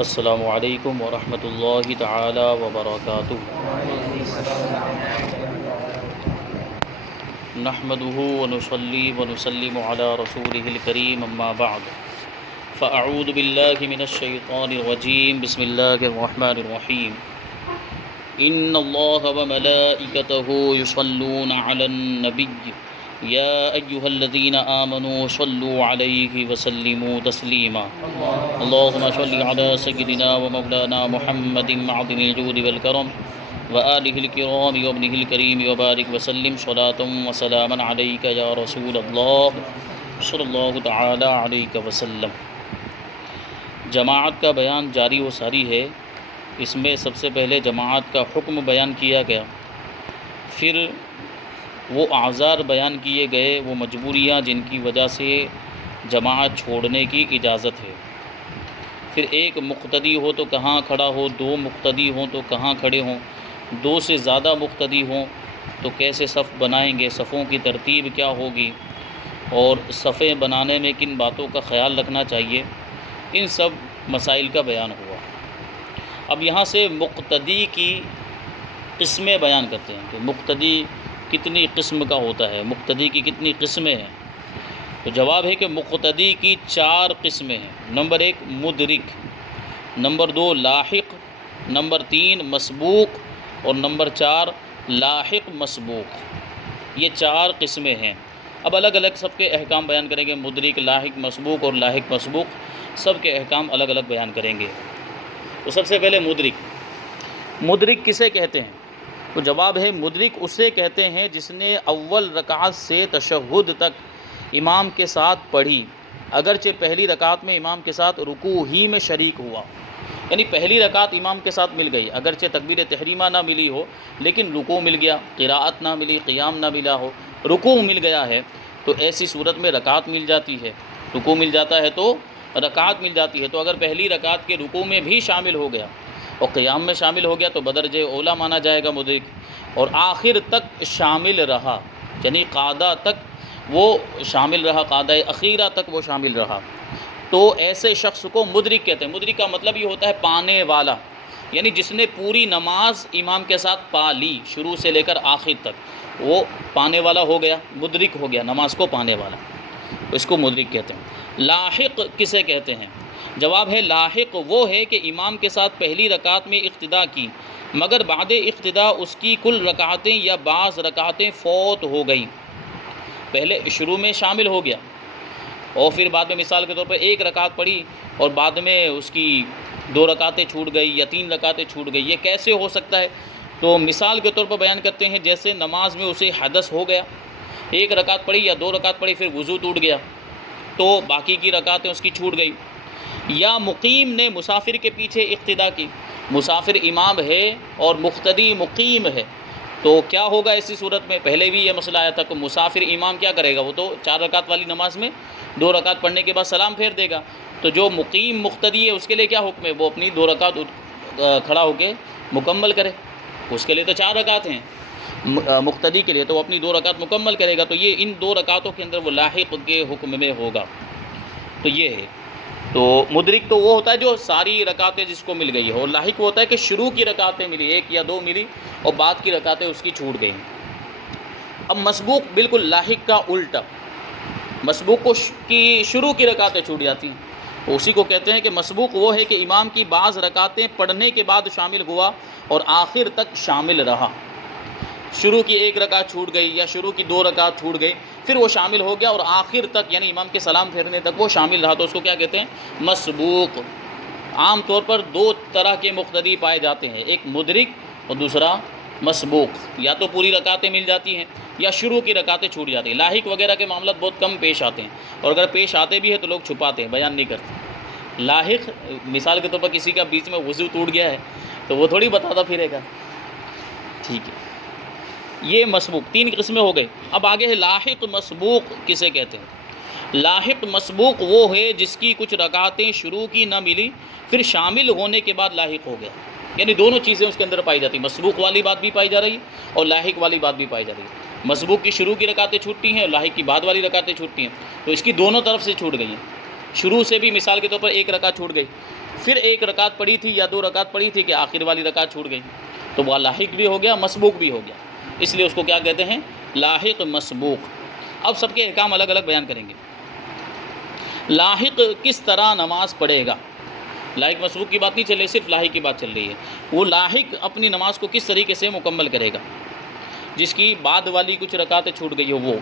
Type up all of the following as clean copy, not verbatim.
السلام علیکم ورحمۃ اللہ تعالی وبرکاتہ۔ نحمده ونصلي ونسلم على رسوله الكريم اما بعد فاعوذ باللہ من الشیطان الرجیم بسم اللہ الرحمن الرحیم۔ ان اللہ وملائکته یصلون علی النبی یا ایہا الذین آمنوا صلوا علیہ وسلموا تسلیما۔ اللہم صل علی سیدنا ومولانا محمد معدن الجود والکرم وآلہ الکرام وابنہ الکریم وبارک وسلم صلاۃ وسلاما علیک یا رسول اللہ صلی اللہ تعالی علیہ وسلم۔ جماعت کا بیان جاری و ساری ہے۔ اس میں سب سے پہلے جماعت کا حکم بیان کیا گیا، پھر وہ اعذار بیان کیے گئے، وہ مجبوریاں جن کی وجہ سے جماعت چھوڑنے کی اجازت ہے، پھر ایک مقتدی ہو تو کہاں کھڑا ہو، دو مقتدی ہوں تو کہاں کھڑے ہوں، دو سے زیادہ مقتدی ہوں تو کیسے صف بنائیں گے، صفوں کی ترتیب کیا ہوگی، اور صفیں بنانے میں کن باتوں کا خیال رکھنا چاہیے، ان سب مسائل کا بیان ہوا۔ اب یہاں سے مقتدی کی قسمیں بیان کرتے ہیں کہ مقتدی کتنی قسم کا ہوتا ہے، مقتدی کی کتنی قسمیں ہیں۔ تو جواب ہے کہ مقتدی کی 4 قسمیں ہیں۔ نمبر 1 مدرک، نمبر 2 لاحق، نمبر 3 مسبوق، اور نمبر 4 لاحق مسبوق۔ یہ 4 قسمیں ہیں۔ اب الگ الگ سب کے احکام بیان کریں گے، مدرک، لاحق مسبوق اور لاحق مسبوق، سب کے احکام الگ الگ بیان کریں گے۔ تو سب سے پہلے مدرک کسے کہتے ہیں؟ تو جواب ہے مدرک اسے کہتے ہیں جس نے اول رکعت سے تشہد تک امام کے ساتھ پڑھی، اگرچہ پہلی رکعت میں امام کے ساتھ رکوع ہی میں شریک ہوا، یعنی پہلی رکعت امام کے ساتھ مل گئی، اگرچہ تکبیر تحریمہ نہ ملی ہو لیکن رکوع مل گیا، قراءت نہ ملی، قیام نہ ملا ہو، رکوع مل گیا ہے، تو ایسی صورت میں رکعت مل جاتی ہے، رکوع مل جاتا ہے تو رکعت مل جاتی ہے۔ تو اگر پہلی رکعت کے رکوع میں بھی شامل ہو گیا اور قیام میں شامل ہو گیا تو بدرجہ اولا مانا جائے گا مدرک، اور آخر تک شامل رہا، یعنی قعدہ تک وہ شامل رہا، قعدہ اخیرہ تک وہ شامل رہا، تو ایسے شخص کو مدرک کہتے ہیں۔ مدرک کا مطلب یہ ہوتا ہے پانے والا، یعنی جس نے پوری نماز امام کے ساتھ پا لی شروع سے لے کر آخر تک، وہ پانے والا ہو گیا، مدرک ہو گیا، نماز کو پانے والا، تو اس کو مدرک کہتے ہیں۔ لاحق کسے کہتے ہیں؟ جواب ہے لاحق وہ ہے کہ امام کے ساتھ پہلی رکعت میں اقتدا کی مگر بعد اقتدا اس کی کل رکعتیں یا بعض رکعتیں فوت ہو گئیں، پہلے شروع میں شامل ہو گیا اور پھر بعد میں مثال کے طور پر 1 رکعت پڑھی اور بعد میں اس کی 2 رکعتیں چھوٹ گئی یا 3 رکعتیں چھوٹ گئی، یہ کیسے ہو سکتا ہے؟ تو مثال کے طور پر بیان کرتے ہیں جیسے نماز میں اسے حدث ہو گیا، 1 رکعت پڑھی یا 2 رکعت پڑھی، پھر وضو ٹوٹ گیا تو باقی کی رکعتیں اس کی چھوٹ گئی، یا مقیم نے مسافر کے پیچھے اقتدا کی، مسافر امام ہے اور مقتدی مقیم ہے، تو کیا ہوگا ایسی صورت میں؟ پہلے بھی یہ مسئلہ آیا تھا کہ مسافر امام کیا کرے گا، وہ تو 4 رکعت والی نماز میں 2 رکعت پڑھنے کے بعد سلام پھیر دے گا، تو جو مقیم مقتدی ہے اس کے لیے کیا حکم ہے؟ وہ اپنی 2 رکعت کھڑا ہو کے مکمل کرے، اس کے لیے تو 4 رکعت ہیں، مقتدی کے لیے تو وہ اپنی 2 رکعت مکمل کرے گا، تو یہ ان 2 رکعتوں کے اندر وہ لاحق کے حکم میں ہوگا۔ تو یہ ہے، تو مدرک تو وہ ہوتا ہے جو ساری رکعتیں جس کو مل گئی ہے، اور لاحق وہ ہوتا ہے کہ شروع کی رکعتیں ملی، 1 یا 2 ملی اور بعد کی رکعتیں اس کی چھوٹ گئیں۔ اب مسبوق بالکل لاحق کا الٹا، مسبوق کو کی شروع کی رکعتیں چھوٹ جاتی ہیں، تو اسی کو کہتے ہیں کہ مسبوق وہ ہے کہ امام کی بعض رکعتیں پڑھنے کے بعد شامل ہوا اور آخر تک شامل رہا، شروع کی 1 رکعت چھوٹ گئی یا شروع کی 2 رکعت چھوٹ گئی، پھر وہ شامل ہو گیا اور آخر تک یعنی امام کے سلام پھیرنے تک وہ شامل رہا، تو اس کو کیا کہتے ہیں؟ مسبوق۔ عام طور پر 2 طرح کے مقتدی پائے جاتے ہیں، ایک مدرک اور دوسرا مسبوق، یا تو پوری رکعتیں مل جاتی ہیں یا شروع کی رکعتیں چھوٹ جاتی ہیں۔ لاحق وغیرہ کے معاملات بہت کم پیش آتے ہیں، اور اگر پیش آتے بھی ہیں تو لوگ چھپاتے ہیں، بیان نہیں کرتے۔ لاحق مثال کے طور پر کسی کا بیچ میں وضو ٹوٹ گیا ہے تو وہ تھوڑی بتاتا پھرے گا، ٹھیک ہے۔ یہ مسبوق 3 قسمیں ہو گئی۔ اب آگے ہے لاحق مسبوق کسے کہتے ہیں؟ لاحق مسبوق وہ ہے جس کی کچھ رکعتیں شروع کی نہ ملی پھر شامل ہونے کے بعد لاحق ہو گیا، یعنی دونوں چیزیں اس کے اندر پائی جاتی ہیں، مسبوق والی بات بھی پائی جا رہی ہے اور لاحق والی بات بھی پائی جا رہی ہے۔ مسبوق کی شروع کی رکعتیں چھوٹتی ہیں اور لاحق کی بعد والی رکعتیں چھوٹتی ہیں، تو اس کی دونوں طرف سے چھوٹ گئی ہیں۔ شروع سے بھی مثال کے طور پر 1 رکعت چھوٹ گئی، پھر ایک رکعت پڑھی تھی یا 2 رکعت پڑھی تھی کہ آخر والی رکعت چھوٹ گئی، تو وہ لاحق بھی ہو گیا، مسبوق بھی ہو گیا، اس لیے اس کو کیا کہتے ہیں؟ لاحق مسبوق۔ اب سب کے احکام الگ الگ بیان کریں گے۔ لاحق کس طرح نماز پڑھے گا؟ لاحق مسبوق کی بات نہیں چل رہی، صرف لاحق کی بات چل رہی ہے۔ وہ لاحق اپنی نماز کو کس طریقے سے مکمل کرے گا؟ جس کی بعد والی کچھ رکعتیں چھوٹ گئی ہو وہ۔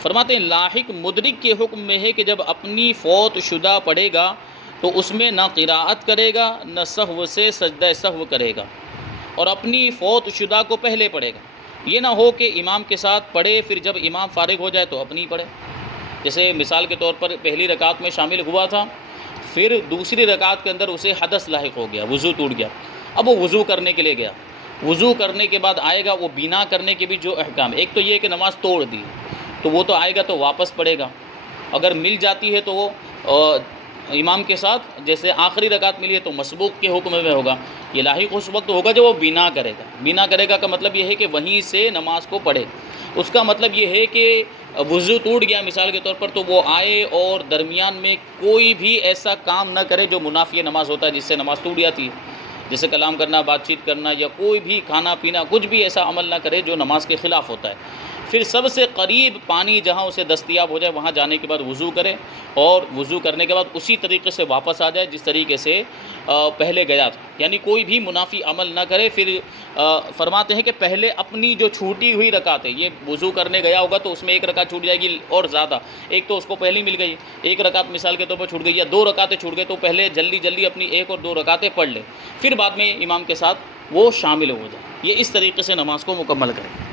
فرماتے ہیں لاحق مدرک کے حکم میں ہے کہ جب اپنی فوت شدہ پڑھے گا تو اس میں نہ قراءت کرے گا نہ سہو سے سجدہ سہو کرے گا، اور اپنی فوت شدہ کو پہلے پڑھے گا۔ یہ نہ ہو کہ امام کے ساتھ پڑھے پھر جب امام فارغ ہو جائے تو اپنی پڑھے۔ جیسے مثال کے طور پر پہلی رکعت میں شامل ہوا تھا، پھر دوسری رکعت کے اندر اسے حدث لاحق ہو گیا، وضو ٹوٹ گیا، اب وہ وضو کرنے کے لیے گیا، وضو کرنے کے بعد آئے گا، وہ بنا کرنے کے بھی جو احکام، ایک تو یہ ہے کہ نماز توڑ دی تو وہ تو آئے گا تو واپس پڑھے گا، اگر مل جاتی ہے تو وہ امام کے ساتھ، جیسے آخری رکعت ملی ہے تو مسبوق کے حکم میں ہوگا۔ یہ لاحق اس وقت ہوگا جب وہ بنا کرے گا۔ بنا کرے گا کا مطلب یہ ہے کہ وہیں سے نماز کو پڑھے، اس کا مطلب یہ ہے کہ وضو ٹوٹ گیا مثال کے طور پر، تو وہ آئے اور درمیان میں کوئی بھی ایسا کام نہ کرے جو منافی نماز ہوتا ہے، جس سے نماز ٹوٹ جاتی ہے، جیسے کلام کرنا، بات چیت کرنا، یا کوئی بھی کھانا پینا، کچھ بھی ایسا عمل نہ کرے جو نماز کے خلاف ہوتا ہے۔ پھر سب سے قریب پانی جہاں اسے دستیاب ہو جائے وہاں جانے کے بعد وضو کرے، اور وضو کرنے کے بعد اسی طریقے سے واپس آ جائے جس طریقے سے پہلے گیا تھا، یعنی کوئی بھی منافی عمل نہ کرے۔ پھر فرماتے ہیں کہ پہلے اپنی جو چھوٹی ہوئی رکعتیں، یہ وضو کرنے گیا ہوگا تو اس میں ایک رکعت چھوٹ جائے گی اور زیادہ، ایک تو اس کو پہلی مل گئی، ایک رکعت مثال کے طور پر چھوٹ گئی، یا 2 رکعتیں چھوٹ گئی، تو پہلے جلدی جلدی اپنی 1 اور 2 رکعتیں پڑھ لے، پھر بعد میں امام کے ساتھ وہ شامل ہو جائے۔ یہ اس طریقے سے نماز کو مکمل کرے۔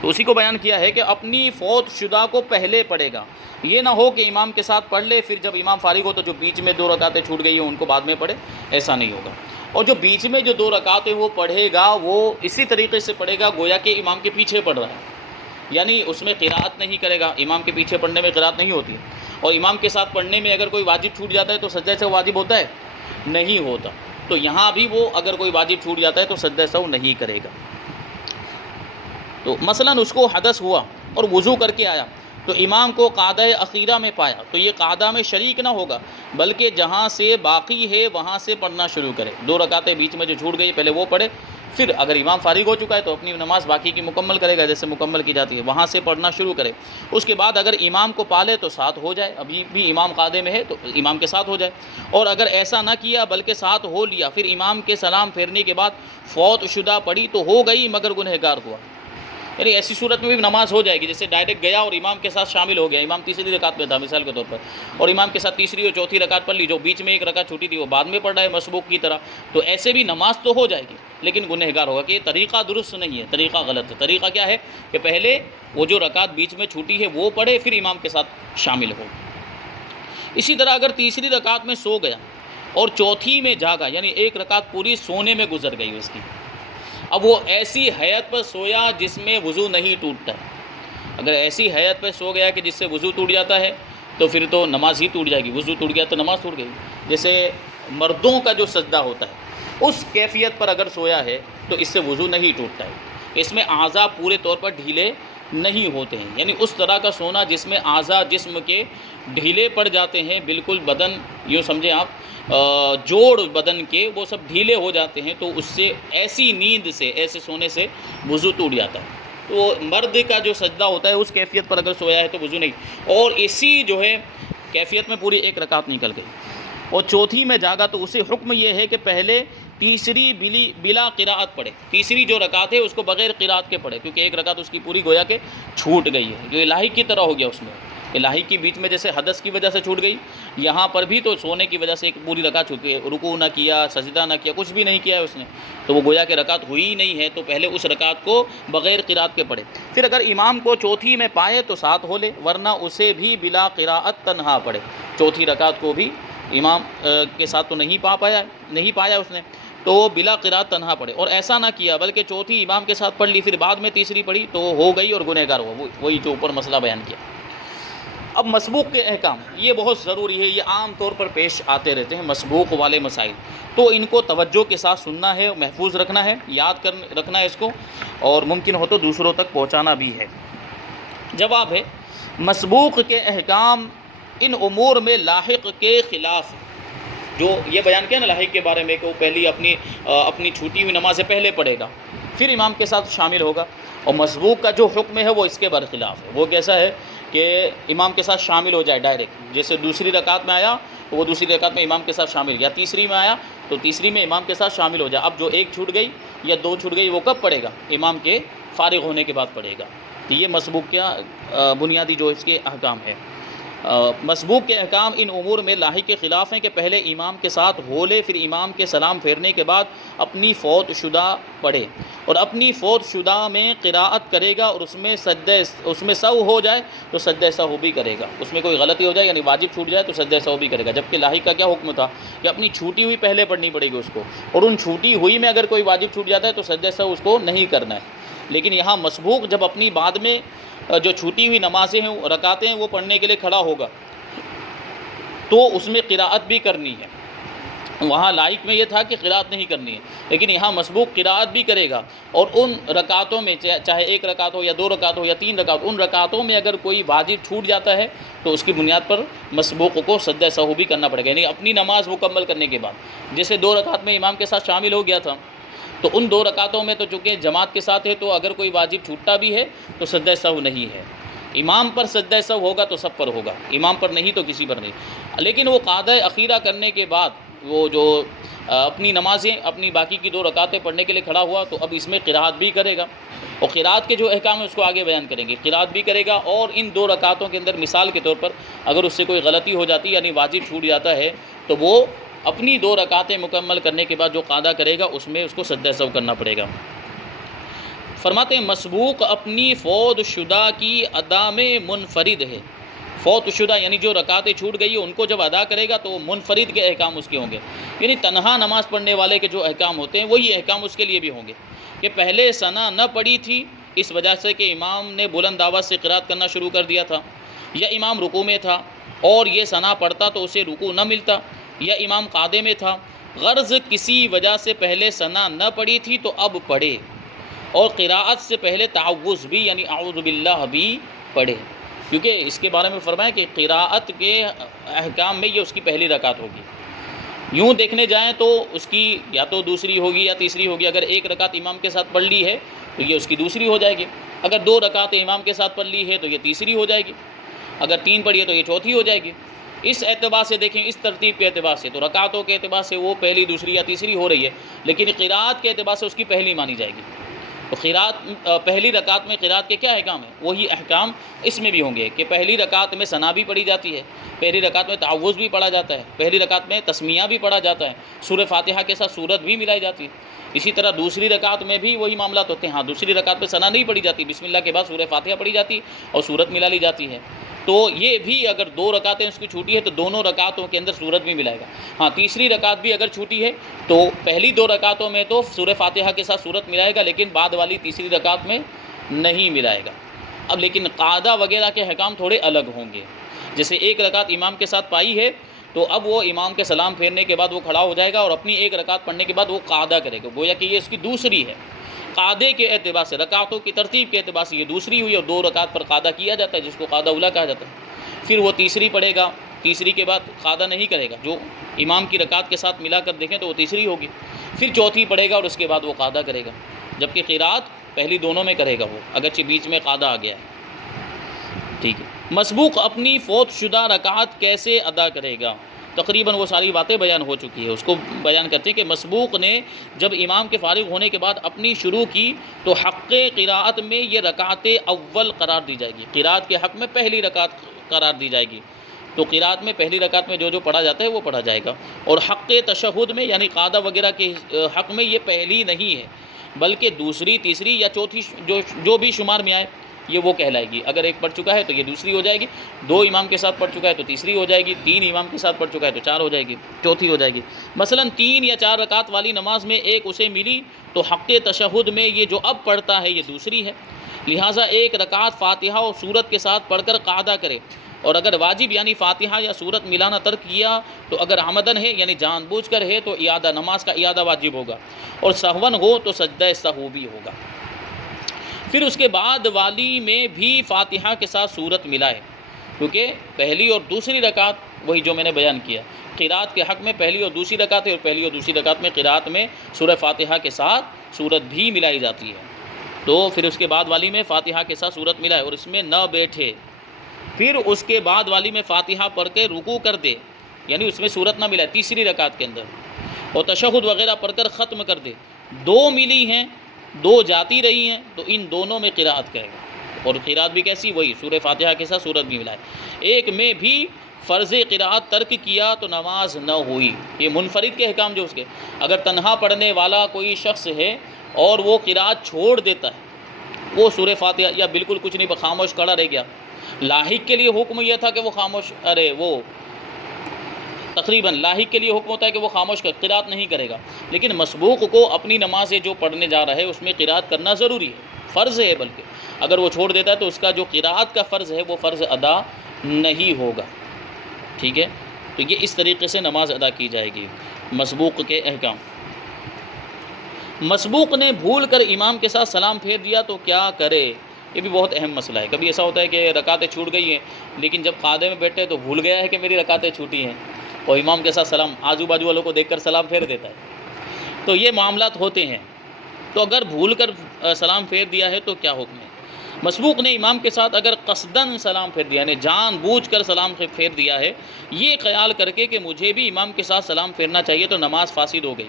تو اسی کو بیان کیا ہے کہ اپنی فوت شدہ کو پہلے پڑھے گا، یہ نہ ہو کہ امام کے ساتھ پڑھ لے، پھر جب امام فارغ ہو تو جو بیچ میں 2 رکعتیں چھوٹ گئی ہوں ان کو بعد میں پڑھے، ایسا نہیں ہوگا۔ اور جو بیچ میں جو 2 رکعتیں وہ پڑھے گا وہ اسی طریقے سے پڑھے گا گویا کہ امام کے پیچھے پڑھ رہا ہے، یعنی اس میں قراءت نہیں کرے گا، امام کے پیچھے پڑھنے میں قراءت نہیں ہوتی ہے، اور امام کے ساتھ پڑھنے میں اگر کوئی واجب چھوٹ جاتا ہے تو سجدہ سہو واجب ہوتا ہے؟ نہیں ہوتا، تو یہاں بھی وہ اگر کوئی واجب چھوٹ جاتا ہے تو سجدہ سہو نہیں کرے گا۔ تو مثلا اس کو حدث ہوا اور وضو کر کے آیا تو امام کو قعدہ اخیرہ میں پایا تو یہ قعدہ میں شریک نہ ہوگا، بلکہ جہاں سے باقی ہے وہاں سے پڑھنا شروع کرے۔ 2 رکعتیں بیچ میں جو چھوٹ گئی پہلے وہ پڑھے، پھر اگر امام فارغ ہو چکا ہے تو اپنی نماز باقی کی مکمل کرے گا جیسے مکمل کی جاتی ہے، وہاں سے پڑھنا شروع کرے۔ اس کے بعد اگر امام کو پالے تو ساتھ ہو جائے، ابھی بھی امام قعدے میں ہے تو امام کے ساتھ ہو جائے، اور اگر ایسا نہ کیا بلکہ ساتھ ہو لیا، پھر امام کے سلام پھیرنے کے بعد فوت شدہ پڑھی تو ہو گئی مگر گنہگار ہوا، یعنی ایسی صورت میں بھی نماز ہو جائے گی، جیسے ڈائریکٹ گیا اور امام کے ساتھ شامل ہو گیا، امام تیسری رکعت میں تھا مثال کے طور پر، اور امام کے ساتھ تیسری اور چوتھی رکعت پڑھ لی، جو بیچ میں 1 رکعت چھوٹی تھی وہ بعد میں پڑھ رہا ہے مسبوق کی طرح، تو ایسے بھی نماز تو ہو جائے گی لیکن گنہگار ہوگا کہ یہ طریقہ درست نہیں ہے، طریقہ غلط ہے۔ طریقہ کیا ہے کہ پہلے وہ جو رکعت بیچ میں چھوٹی ہے وہ پڑھے پھر امام کے ساتھ شامل ہو۔ اسی طرح اگر تیسری رکعت میں سو گیا اور چوتھی میں جاگا، یعنی 1 رکعت پوری سونے میں گزر گئی اس کی، اب وہ ایسی حیت پر سویا جس میں وضو نہیں ٹوٹتا ہے، اگر ایسی حیت پر سو گیا کہ جس سے وضو ٹوٹ جاتا ہے تو پھر تو نماز ہی ٹوٹ جائے گی، وضو ٹوٹ گیا تو نماز ٹوٹ گئی۔ جیسے مردوں کا جو سجدہ ہوتا ہے اس کیفیت پر اگر سویا ہے تو اس سے وضو نہیں ٹوٹتا ہے، اس میں اعضاء پورے طور پر ڈھیلے نہیں ہوتے ہیں، یعنی اس طرح کا سونا جس میں اعضاء جسم کے ڈھیلے پڑ جاتے ہیں، بالکل بدن یوں سمجھیں آپ جوڑ بدن کے وہ سب ڈھیلے ہو جاتے ہیں، تو اس سے ایسی نیند سے، ایسے سونے سے وضو ٹوٹ جاتا ہے۔ تو مرد کا جو سجدہ ہوتا ہے اس کیفیت پر اگر سویا ہے تو وضو نہیں، اور اسی جو ہے کیفیت میں پوری 1 رکعت نکل گئی اور چوتھی میں جاگا تو اسے حکم یہ ہے کہ پہلے تیسری بلا قراءت پڑھے، تیسری جو رکعت ہے اس کو بغیر قراءت کے پڑھے، کیونکہ 1 رکعت اس کی پوری گویا کہ چھوٹ گئی ہے، جو لاحق کی طرح ہو گیا اس میں، لاحق کی بیچ میں جیسے حدث کی وجہ سے چھوٹ گئی، یہاں پر بھی تو سونے کی وجہ سے ایک پوری رکعت چھوٹ گئی، رکوع نہ کیا، سجدہ نہ کیا، کچھ بھی نہیں کیا ہے اس نے، تو وہ گویا کہ رکعت ہوئی ہی نہیں ہے، تو پہلے اس رکعت کو بغیر قراءت کے پڑھے، پھر اگر امام کو چوتھی میں پائے تو ساتھ ہو لے، ورنہ اسے بھی بلا قراءت تنہا پڑھے، چوتھی رکعت کو بھی امام کے ساتھ تو نہیں پایا اس نے، تو بلا قراءت تنہا پڑھے، اور ایسا نہ کیا بلکہ چوتھی امام کے ساتھ پڑھ لی پھر بعد میں تیسری پڑھی تو ہو گئی اور گنہگار ہوا، وہی جو اوپر مسئلہ بیان کیا۔ اب مسبوق کے احکام یہ بہت ضروری ہے، یہ عام طور پر پیش آتے رہتے ہیں مسبوق والے مسائل، تو ان کو توجہ کے ساتھ سننا ہے، محفوظ رکھنا ہے، یاد رکھنا ہے اس کو، اور ممکن ہو تو دوسروں تک پہنچانا بھی ہے۔ جواب ہے مسبوق کے احکام ان امور میں لاحق کے خلاف ہیں، جو یہ بیان کیا نا لاحق کے بارے میں کہ وہ پہلی اپنی چھوٹی ہوئی نماز سے پہلے پڑھے گا، پھر امام کے ساتھ شامل ہوگا. اور مسبوق کا جو حکم ہے وہ اس کے برخلاف ہے. وہ کیسا ہے کہ امام کے ساتھ شامل ہو جائے ڈائریکٹ، جیسے دوسری رکعت میں آیا تو وہ دوسری رکعت میں امام کے ساتھ شامل، یا تیسری میں آیا تو تیسری میں امام کے ساتھ شامل ہو جائے. اب جو ایک چھوٹ گئی یا دو چھوٹ گئی وہ کب پڑھے گا؟ امام کے فارغ ہونے کے بعد پڑھے گا. تو یہ مسبوق کیا بنیادی جو اس کے احکام ہے. مسبوق کے احکام ان امور میں لاحق کے خلاف ہیں کہ پہلے امام کے ساتھ ہو لے، پھر امام کے سلام پھیرنے کے بعد اپنی فوت شدہ پڑھے، اور اپنی فوت شدہ میں قراءت کرے گا، اور اس میں سہو ہو جائے تو سجدہ سہو بھی کرے گا. اس میں کوئی غلطی ہو جائے یعنی واجب چھوٹ جائے تو سجدہ سہو بھی کرے گا. جبکہ لاحق کا کیا حکم تھا کہ اپنی چھوٹی ہوئی پہلے پڑھنی پڑے گی اس کو، اور ان چھوٹی ہوئی میں اگر کوئی واجب چھوٹ جاتا ہے تو سجدہ سہو اس کو نہیں کرنا ہے. لیکن یہاں مسبوق جب اپنی بعد میں جو چھوٹی ہوئی نمازیں ہیں رکعتیں ہیں وہ پڑھنے کے لیے کھڑا ہوگا تو اس میں قراءت بھی کرنی ہے. وہاں لائق میں یہ تھا کہ قراءت نہیں کرنی ہے، لیکن یہاں مسبوق قراءت بھی کرے گا. اور ان رکعتوں میں چاہے ایک رکعت ہو یا دو رکعت ہو یا تین رکعت، ان رکعتوں میں اگر کوئی واجب چھوٹ جاتا ہے تو اس کی بنیاد پر مسبوق کو سجدہ سہو بھی کرنا پڑے گا. یعنی اپنی نماز مکمل کرنے کے بعد، جیسے دو رکعت میں امام کے ساتھ شامل ہو گیا تھا تو ان دو رکعتوں میں تو چونکہ جماعت کے ساتھ ہے تو اگر کوئی واجب چھوٹتا بھی ہے تو سجدہ سہو نہیں ہے. امام پر سجدہ سہو ہوگا تو سب پر ہوگا، امام پر نہیں تو کسی پر نہیں. لیکن وہ قعدہ اخیرہ کرنے کے بعد وہ جو اپنی نمازیں اپنی باقی کی دو رکعتیں پڑھنے کے لیے کھڑا ہوا تو اب اس میں قراءت بھی کرے گا. اور قراءت کے جو احکام ہیں اس کو آگے بیان کریں گے. قراءت بھی کرے گا، اور ان دو رکعتوں کے اندر مثال کے طور پر اگر اس سے کوئی غلطی ہو جاتی یعنی واجب چھوٹ جاتا ہے تو وہ اپنی دو رکعتیں مکمل کرنے کے بعد جو قعدہ کرے گا اس میں اس کو سجدہ سہو کرنا پڑے گا. فرماتے ہیں مسبوق اپنی فوت شدہ کی ادا میں منفرد ہے. فوت شدہ یعنی جو رکعتیں چھوٹ گئی ان کو جب ادا کرے گا تو منفرد کے احکام اس کے ہوں گے. یعنی تنہا نماز پڑھنے والے کے جو احکام ہوتے ہیں وہی احکام اس کے لیے بھی ہوں گے کہ پہلے ثنا نہ پڑھی تھی اس وجہ سے کہ امام نے بلند آواز سے قرات کرنا شروع کر دیا تھا، یا امام رکوع میں تھا اور یہ ثنا پڑھتا تو اسے رکوع نہ ملتا، یا امام قعدے میں تھا، غرض کسی وجہ سے پہلے ثنا نہ پڑھی تھی تو اب پڑھے، اور قراءت سے پہلے تعوذ بھی یعنی اعوذ باللہ بھی پڑھے. کیونکہ اس کے بارے میں فرمایا کہ قراءت کے احکام میں یہ اس کی پہلی رکعت ہوگی. یوں دیکھنے جائیں تو اس کی یا تو دوسری ہوگی یا تیسری ہوگی. اگر ایک رکعت امام کے ساتھ پڑھ لی ہے تو یہ اس کی دوسری ہو جائے گی. اگر دو رکعتیں امام کے ساتھ پڑھ لی ہے تو یہ تیسری ہو جائے گی. اگر تین پڑھی ہے تو یہ چوتھی ہو جائے گی. اس اعتبار سے دیکھیں، اس ترتیب کے اعتبار سے تو رکعتوں کے اعتبار سے وہ پہلی دوسری یا تیسری ہو رہی ہے، لیکن قراءت کے اعتبار سے اس کی پہلی مانی جائے گی. تو قراءت پہلی رکعت میں قراءت کے کیا احکام ہیں وہی احکام اس میں بھی ہوں گے کہ پہلی رکعت میں ثنا بھی پڑھی جاتی ہے، پہلی رکعت میں تعوذ بھی پڑھا جاتا ہے، پہلی رکعت میں تسمیہ بھی پڑھا جاتا ہے، سورہ فاتحہ کے ساتھ سورت بھی ملائی جاتی ہے. اسی طرح دوسری رکعت میں بھی وہی معاملات ہوتے ہیں. ہاں دوسری رکعت میں ثنا نہیں پڑھی جاتی، بسم اللہ کے بعد سورہ فاتحہ پڑھی جاتی اور سورت ملا لی جاتی ہے. تو یہ بھی اگر دو رکعتیں اس کی چھوٹی ہے تو دونوں رکعتوں کے اندر سورت بھی ملائے گا. ہاں تیسری رکعت بھی اگر چھوٹی ہے تو پہلی دو رکعتوں میں تو سورہ فاتحہ کے ساتھ سورت ملائے گا، لیکن بعد والی تیسری رکعت میں نہیں ملائے گا. اب لیکن قعدہ وغیرہ کے احکام تھوڑے الگ ہوں گے. جیسے ایک رکعت امام کے ساتھ پائی ہے تو اب وہ امام کے سلام پھیرنے کے بعد وہ کھڑا ہو جائے گا اور اپنی ایک رکعت پڑھنے کے بعد وہ قعدہ کرے گا، گویا کہ یہ اس کی دوسری ہے. قعدے کے اعتبار سے رکعتوں کی ترتیب کے اعتبار سے یہ دوسری ہوئی اور دو رکعت پر قعدہ کیا جاتا ہے جس کو قعدہ اولیٰ کہا جاتا ہے. پھر وہ تیسری پڑھے گا، تیسری کے بعد قعدہ نہیں کرے گا، جو امام کی رکعت کے ساتھ ملا کر دیکھیں تو وہ تیسری ہوگی. پھر چوتھی پڑھے گا اور اس کے بعد وہ قعدہ کرے گا، جبکہ قراءت پہلی دونوں میں کرے گا وہ، اگرچہ بیچ میں قعدہ آ گیا ہے. ٹھیک ہے. مسبوق اپنی فوت شدہ رکعت کیسے ادا کرے گا؟ تقریباً وہ ساری باتیں بیان ہو چکی ہے. اس کو بیان کرتے ہیں کہ مسبوق نے جب امام کے فارغ ہونے کے بعد اپنی شروع کی تو حق قراءت میں یہ رکعت اول قرار دی جائے گی. قراءت کے حق میں پہلی رکعت قرار دی جائے گی. تو قراءت میں پہلی رکعت میں جو پڑھا جاتا ہے وہ پڑھا جائے گا. اور حق تشہد میں یعنی قعدہ وغیرہ کے حق میں یہ پہلی نہیں ہے بلکہ دوسری، تیسری یا چوتھی جو بھی شمار میں آئے یہ وہ کہلائے گی. اگر ایک پڑھ چکا ہے تو یہ دوسری ہو جائے گی، دو امام کے ساتھ پڑھ چکا ہے تو تیسری ہو جائے گی، تین امام کے ساتھ پڑھ چکا ہے تو چار ہو جائے گی، چوتھی ہو جائے گی. مثلا 3 یا 4 رکعت والی نماز میں ایک اسے ملی تو حق تشہد میں یہ جو اب پڑھتا ہے یہ دوسری ہے. لہٰذا ایک رکعت فاتحہ اور سورت کے ساتھ پڑھ کر قعدہ کرے. اور اگر واجب یعنی فاتحہ یا سورت ملانا ترک کیا تو اگر عمدن ہے یعنی جان بوجھ کر ہے تو اعادہ، نماز کا اعادہ واجب ہوگا، اور سہون ہو تو سجدہ سہو بھی ہوگا. پھر اس کے بعد والی میں بھی فاتحہ کے ساتھ سورت ملائے کیونکہ پہلی اور دوسری رکعت وہی جو میں نے بیان کیا، قرات کے حق میں پہلی اور دوسری رکعت ہے، اور پہلی اور دوسری رکعت میں قرات میں سورہ فاتحہ کے ساتھ سورت بھی ملائی جاتی ہے۔ تو پھر اس کے بعد والی میں فاتحہ کے ساتھ سورت ملائے اور اس میں نہ بیٹھے، پھر اس کے بعد والی میں فاتحہ پڑھ کے رکوع کر دے، یعنی اس میں سورت نہ ملائے تیسری رکعت کے اندر، اور تشہد وغیرہ پڑھ کر ختم کر دے۔ دو ملی ہیں، دو جاتی رہی ہیں، تو ان دونوں میں قرات کرے گا، اور قرات بھی کیسی؟ وہی سورہ فاتحہ کے ساتھ سورت بھی ملائے۔ ایک میں بھی فرض قرات ترک کیا تو نماز نہ ہوئی۔ یہ منفرد کے احکام جو اس کے، اگر تنہا پڑھنے والا کوئی شخص ہے اور وہ قرات چھوڑ دیتا ہے، وہ سورہ فاتحہ یا بالکل کچھ نہیں خاموش کھڑا رہ گیا، لاحق کے لیے حکم یہ تھا کہ وہ خاموش، تقریباً لاحق کے لیے حکم ہوتا ہے کہ وہ خاموش قرات نہیں کرے گا، لیکن مسبوق کو اپنی نماز جو پڑھنے جا رہا ہے اس میں قرات کرنا ضروری ہے، فرض ہے، بلکہ اگر وہ چھوڑ دیتا ہے تو اس کا جو قرات کا فرض ہے وہ فرض ادا نہیں ہوگا۔ ٹھیک ہے، تو یہ اس طریقے سے نماز ادا کی جائے گی۔ مسبوق کے احکام، مسبوق نے بھول کر امام کے ساتھ سلام پھیر دیا تو کیا کرے؟ یہ بھی بہت اہم مسئلہ ہے۔ کبھی ایسا ہوتا ہے کہ رکعتیں چھوٹ گئی ہیں، لیکن جب قاعدے میں بیٹھے تو بھول گیا ہے کہ میری رکعتیں چھوٹی ہیں، اور امام کے ساتھ سلام، آجو باجو والوں کو دیکھ کر سلام پھیر دیتا ہے۔ تو یہ معاملات ہوتے ہیں، تو اگر بھول کر سلام پھیر دیا ہے تو کیا حکم ہے؟ مسبوق نے امام کے ساتھ اگر قصدن سلام پھیر دیا، یعنی جان بوجھ کر سلام پھیر دیا ہے، یہ خیال کر کے کہ مجھے بھی امام کے ساتھ سلام پھیرنا چاہیے، تو نماز فاسد ہو گئی۔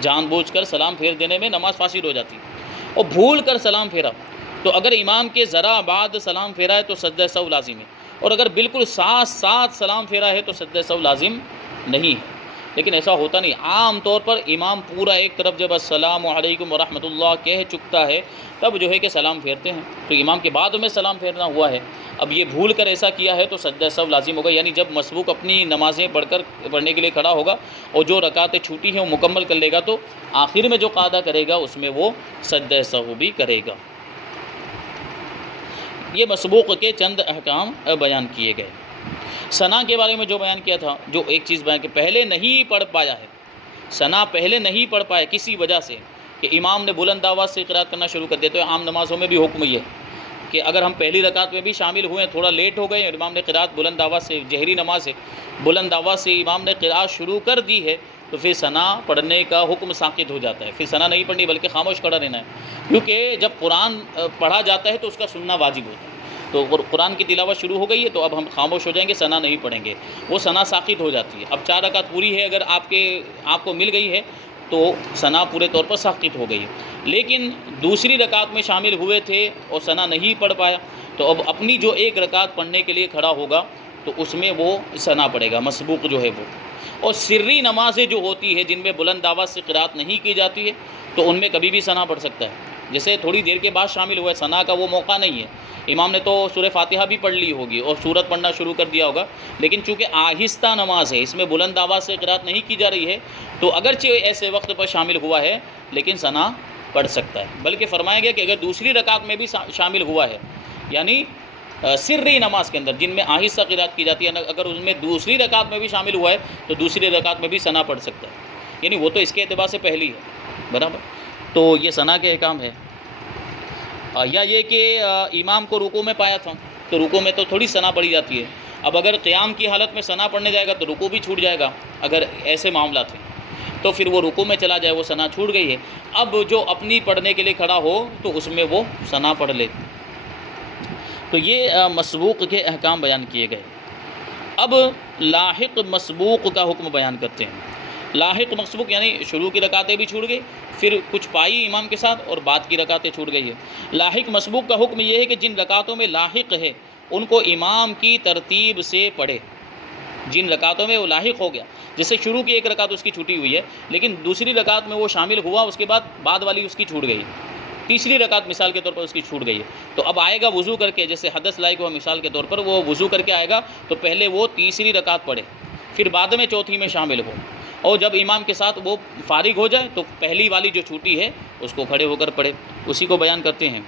جان بوجھ کر سلام پھیر دینے میں نماز فاسد ہو جاتی ہے، اور بھول کر سلام پھیرا تو اگر امام کے ذرا بعد سلام پھیرا ہے تو سجدہ سہو لازم ہے، اور اگر بالکل ساتھ سلام پھیرا ہے تو سجدہ سہو لازم نہیں ہے۔ لیکن ایسا ہوتا نہیں، عام طور پر امام پورا ایک طرف جب السلام علیکم ورحمۃ اللہ کہہ چکتا ہے تب جو ہے کہ سلام پھیرتے ہیں، تو امام کے بعد میں سلام پھیرنا ہوا ہے۔ اب یہ بھول کر ایسا کیا ہے تو سجدہ سہو لازم ہوگا، یعنی جب مسبوق اپنی نمازیں پڑھنے کے لیے کھڑا ہوگا اور جو رکعتیں چھوٹی ہیں وہ مکمل کر لے گا تو آخر میں جو قاعدہ کرے گا اس میں وہ سجدہ سہو بھی کرے گا۔ یہ مسبوق کے چند احکام بیان کیے گئے۔ ثنا کے بارے میں جو بیان کیا تھا، جو ایک چیز بیان کہ پہلے نہیں پڑھ پایا ہے، ثنا پہلے نہیں پڑھ پایا کسی وجہ سے، کہ امام نے بلند آواز سے قرات کرنا شروع کر دیا، تو عام نمازوں میں بھی حکم یہ ہے کہ اگر ہم پہلی رکعت میں بھی شامل ہوئے، تھوڑا لیٹ ہو گئے اور امام نے قرات بلند آواز سے، جہری نماز ہے، بلند آواز سے امام نے قرات شروع کر دی ہے، تو پھر ثنا پڑھنے کا حکم ساقط ہو جاتا ہے، پھر ثنا نہیں پڑھنی بلکہ خاموش کھڑا رہنا ہے، کیونکہ جب قرآن پڑھا جاتا ہے تو اس کا سننا واجب ہوتا ہے۔ تو قرآن کی تلاوت شروع ہو گئی ہے تو اب ہم خاموش ہو جائیں گے، ثنا نہیں پڑھیں گے، وہ ثنا ساقط ہو جاتی ہے۔ اب 4 رکعت پوری ہے، اگر آپ کو مل گئی ہے تو ثنا پورے طور پر ساقط ہو گئی ہے، لیکن دوسری رکعت میں شامل ہوئے تھے اور ثنا نہیں پڑھ پایا، تو اب اپنی جو ایک رکعت پڑھنے کے لیے کھڑا ہوگا تو اس میں وہ ثنا پڑھے گا، مسبوق جو ہے وہ۔ اور سری نمازیں جو ہوتی ہے جن میں بلند آواز سے قرات نہیں کی جاتی ہے تو ان میں کبھی بھی ثنا پڑھ سکتا ہے، جیسے تھوڑی دیر کے بعد شامل ہوا ہے، ثنا کا وہ موقع نہیں ہے، امام نے تو سورہ فاتحہ بھی پڑھ لی ہوگی اور سورت پڑھنا شروع کر دیا ہوگا، لیکن چونکہ آہستہ نماز ہے، اس میں بلند آواز سے قرات نہیں کی جا رہی ہے، تو اگرچہ ایسے وقت پر شامل ہوا ہے لیکن ثنا پڑھ سکتا ہے۔ بلکہ فرمایا گیا کہ اگر دوسری رکعت میں بھی شامل ہوا ہے، یعنی سری نماز کے اندر جن میں آہستہ قرات کی جاتی ہے، اگر اس میں دوسری رکعت میں بھی شامل ہوا ہے تو دوسری رکعت میں بھی ثنا پڑھ سکتا ہے، یعنی وہ تو اس کے اعتبار سے پہلی ہے، برابر۔ تو یہ ثنا کے احکام ہے۔ یا یہ کہ امام کو رکوع میں پایا تھا تو رکوع میں تو تھوڑی ثنا پڑھی جاتی ہے، اب اگر قیام کی حالت میں ثنا پڑھنے جائے گا تو رکوع بھی چھوٹ جائے گا، اگر ایسے معاملات ہیں تو پھر وہ رکوع میں چلا جائے، وہ ثنا چھوٹ گئی ہے، اب جو اپنی پڑھنے کے لیے کھڑا ہو تو اس میں وہ ثنا پڑھ لے۔ تو یہ مسبوق کے احکام بیان کیے گئے۔ اب لاحق مسبوق کا حکم بیان کرتے ہیں۔ لاحق مسبوق یعنی شروع کی رکعتیں بھی چھوٹ گئی، پھر کچھ پائی امام کے ساتھ اور بعد کی رکعتیں چھوٹ گئی ہے۔ لاحق مسبوق کا حکم یہ ہے کہ جن رکعتوں میں لاحق ہے ان کو امام کی ترتیب سے پڑھے، جن رکعتوں میں وہ لاحق ہو گیا، جیسے شروع کی ایک رکعت اس کی چھوٹی ہوئی ہے لیکن دوسری رکعت میں وہ شامل ہوا، اس کے بعد والی اس کی چھوٹ گئی، تیسری رکعت مثال کے طور پر اس کی چھوٹ گئی ہے، تو اب آئے گا وضو کر کے، جیسے حدث لائق ہوا مثال کے طور پر، وہ وضو کر کے آئے گا تو پہلے وہ تیسری رکعت پڑھے، پھر بعد میں چوتھی میں شامل ہو، اور جب امام کے ساتھ وہ فارغ ہو جائے تو پہلی والی جو چھوٹی ہے اس کو کھڑے ہو کر پڑھے۔ اسی کو بیان کرتے ہیں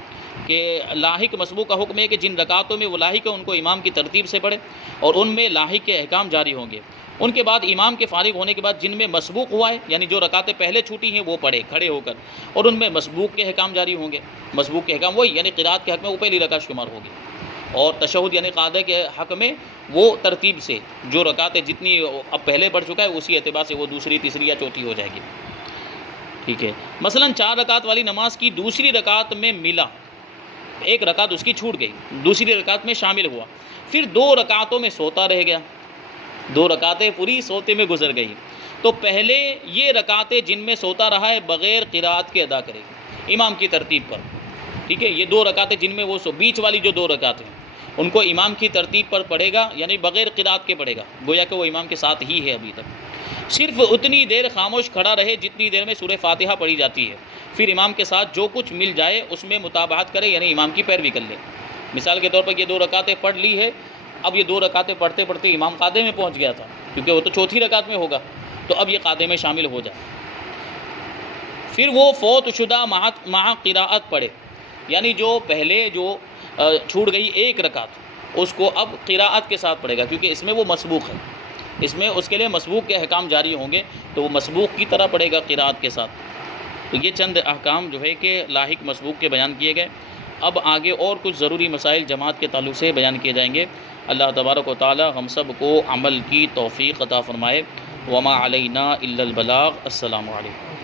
کہ لاحق مسبوق کا حکم ہے کہ جن رکعتوں میں وہ لاحق ہے ان کو امام کی ترتیب سے پڑھے اور ان میں لاحق کے احکام جاری ہوں گے۔ ان کے بعد امام کے فارغ ہونے کے بعد جن میں مسبوق ہوا ہے، یعنی جو رکعتیں پہلے چھوٹی ہیں وہ پڑھے کھڑے ہو کر، اور ان میں مسبوق کے احکام جاری ہوں گے۔ مسبوق کے احکام وہی، یعنی قرات کے حق میں وہ پہلی رکعت شمار ہوگی، اور تشہد یعنی قاعدہ کے حق میں وہ ترتیب سے جو رکعتیں جتنی اب پہلے پڑھ چکا ہے اسی اعتبار سے وہ دوسری تیسری یا چوتھی ہو جائے گی، ٹھیک ہے۔ مثلا 4 رکعت والی نماز کی دوسری رکعت میں ملا، ایک رکعت اس کی چھوٹ گئی، دوسری رکعت میں شامل ہوا، پھر 2 رکعتوں میں سوتا رہ گیا، 2 رکعتیں پوری سوتے میں گزر گئی، تو پہلے یہ رکعتیں جن میں سوتا رہا ہے بغیر قرات کے ادا کرے گی امام کی ترتیب پر، ٹھیک ہے۔ یہ 2 رکعتیں جن میں وہ بیچ والی جو 2 رکعتیں ہیں ان کو امام کی ترتیب پر پڑھے گا، یعنی بغیر قرات کے پڑھے گا، گویا کہ وہ امام کے ساتھ ہی ہے ابھی تک، صرف اتنی دیر خاموش کھڑا رہے جتنی دیر میں سورہ فاتحہ پڑھی جاتی ہے، پھر امام کے ساتھ جو کچھ مل جائے اس میں متابعت کرے، یعنی امام کی پیروی کر لے۔ مثال کے طور پر یہ 2 رکعتیں پڑھ لی ہے، اب یہ 2 رکعتیں پڑھتے پڑھتے امام قاعدے میں پہنچ گیا تھا، کیونکہ وہ تو چوتھی رکعت میں ہوگا، تو اب یہ قاعدے میں شامل ہو جائے، پھر وہ فوت شدہ مع قراءت پڑھے، یعنی جو پہلے جو چھوٹ گئی 1 رکعت اس کو اب قراءت کے ساتھ پڑھے گا، کیونکہ اس میں وہ مسبوق ہے، اس میں اس کے لیے مسبوق کے احکام جاری ہوں گے، تو وہ مسبوق کی طرح پڑھے گا قراءت کے ساتھ۔ تو یہ چند احکام جو ہے کہ لاحق مسبوق کے بیان کیے گئے۔ اب آگے اور کچھ ضروری مسائل جماعت کے تعلق سے بیان کیے جائیں گے۔ اللہ تبارک و تعالی ہم سب کو عمل کی توفیق عطا فرمائے۔ وما علینا الا البلاغ۔ السلام علیکم۔